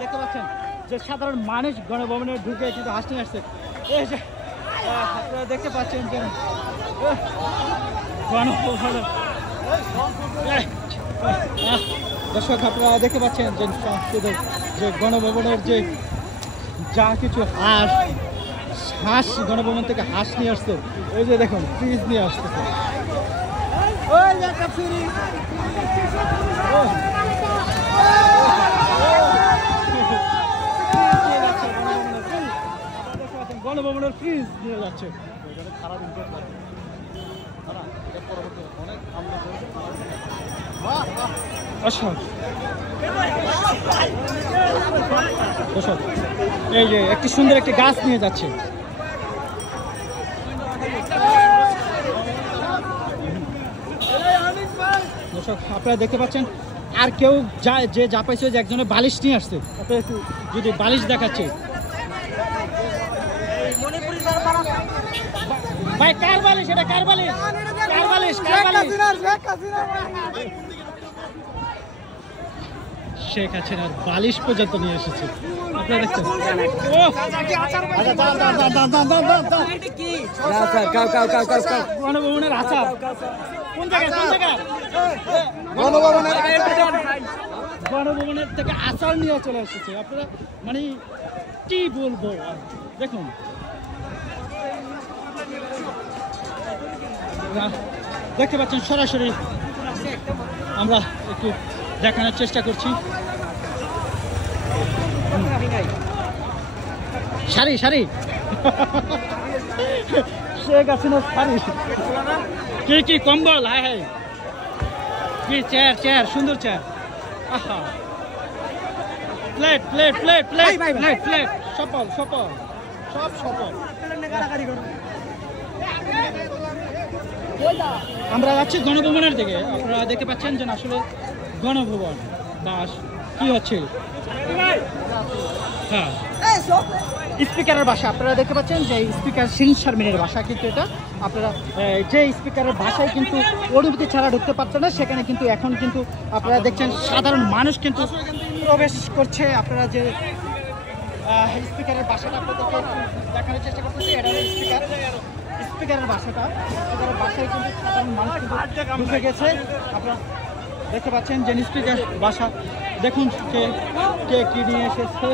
দেখতে পাচ্ছেন যে সাধারণ মানুষ গণভবনে ঢুকে কিন্তু হাসি আসছে। এই যে আপনারা দেখতে পাচ্ছেন যে গণভবন দর্শক আপনারা দেখতে পাচ্ছেন যে সংসদের যে গণভবনের যে যা কিছু হাঁস গণভবন থেকে হাঁস নিয়ে আসছে। এই যে দেখুন ফ্রিজ নিয়ে আসতেছে। গণভবনের ফ্রিজ নিয়ে যাচ্ছে। এই যে একটি সুন্দর একটি গাছ নিয়ে যাচ্ছে। দর্শক আপনারা দেখতে পাচ্ছেন আর কেউ যে যা পাইছে যে একজনের বালিশ নিয়ে আসছে। আপনারা একটু যদি বালিশ দেখাচ্ছে ভাই কার বালিশ, এটা কার বালিশ? কার বালিশ? কার বালিশ? শেখ হাসিনার বালিশ পর্যন্ত নিয়ে এসেছে। আপনারা দেখছেন গণভবনের আচার কোন জায়গায়? কোন জায়গায়? গণভবনের থেকে আচার নিয়ে চলে এসেছে। আপনারা মানে কি বলবো, দেখুন দেখতে পাচ্ছেন সরাসরি আমরা একটু দেখানোর চেষ্টা করছি। শাড়ি শাড়ি শেখ হাসিনার শাড়ি, কি কি কম্বল, হায় হায় কি চেয়ার, চেয়ার সুন্দর চেয়ার, আহা plate plate plate plate plate plate সফল সফল সব সফল। আমরা যাচ্ছি গণভবনের দিকে। আপনারা দেখতে পাচ্ছেন যে আসলে গণভবন বাস কি হচ্ছে। হ্যাঁ স্পিকারের বাসা আপনারা দেখতে পাচ্ছেন যে স্পিকার শিরিন শারমিনের বাসা, কিন্তু এটা আপনারা যে স্পিকারের বাসায় কিন্তু অনুমতি ছাড়া ঢুকতে পারছেন না, সেখানে কিন্তু এখন কিন্তু আপনারা দেখছেন সাধারণ মানুষ কিন্তু প্রবেশ করছে। আপনারা যে স্পিকারের বাসাটা আপনাদেরকে দেখানোর চেষ্টা করতেছি, এটা হলো স্পিকারের বাসাটা। স্পিকারের বাসায় কিন্তু সাধারণ মানুষ কিন্তু ঢুকে গেছে। আপনারা দেখতে পাচ্ছেন যে স্পিকার বাসা, দেখুন কে কি নিয়ে এসেছে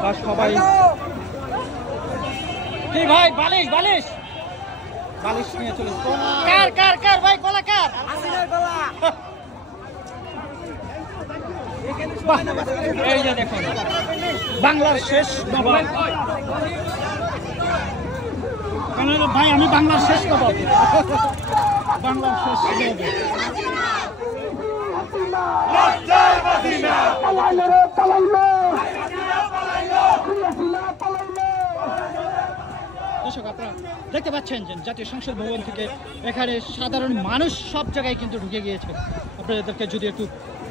বা সবাই কি ভাই বালিশ বালিশ বালিশ নিয়ে চলে কার কার কার ভাই কলা কার এই যে দেখুন বাংলার শেষ নবাব ভাই, আমি বাংলার শেষ নবাব, বাংলার শেষ নবাব। দর্শক আপনারা দেখতে পাচ্ছেন যে জাতীয় সংসদ ভবন থেকে এখানে সাধারণ মানুষ সব জায়গায় কিন্তু ঢুকে গিয়েছে। আপনাদেরকে যদি একটু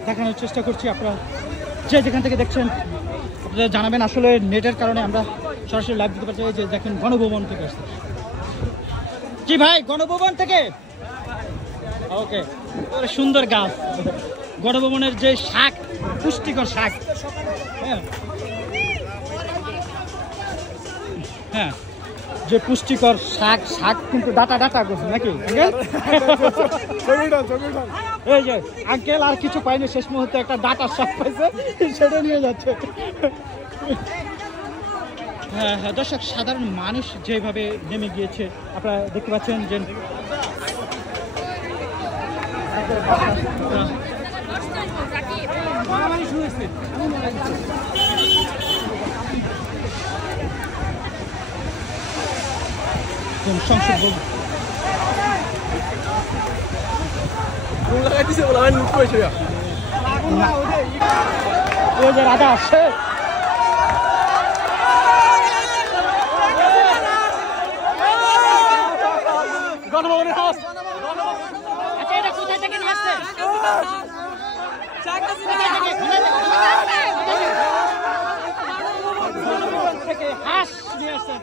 দেখানোর চেষ্টা করছি, আপনারা যে যেখান থেকে দেখছেন আপনারা জানাবেন। আসলে নেটের কারণে আমরা সরাসরি লাইভ দিতে পারছি। যে দেখেন গণভবন থেকে আসছে। জি ভাই, গণভবন থেকে ওকে, সুন্দর গাছ, গণভবনের যে শাক, পুষ্টিকর শাক, হ্যাঁ হ্যাঁ যে পুষ্টিকর শাক, শাক কিন্তু ডাটা ডাটা করছে নাকি এই যে আঙ্কেল আর কিছু পাইনি, শেষ মুহূর্তে একটা ডাটার শাক পাইছে, সেটা নিয়ে যাচ্ছে। হ্যাঁ হ্যাঁ দর্শক, সাধারণ মানুষ যেভাবে নেমে গিয়েছে আপনারা দেখতে পাচ্ছেন যে সংসদ রাধা আসছে। গণভবনের হাউস, আচ্ছা এটা কোথায় থেকে নিয়ে আসছে? হাঁস নিয়ে আসছেন।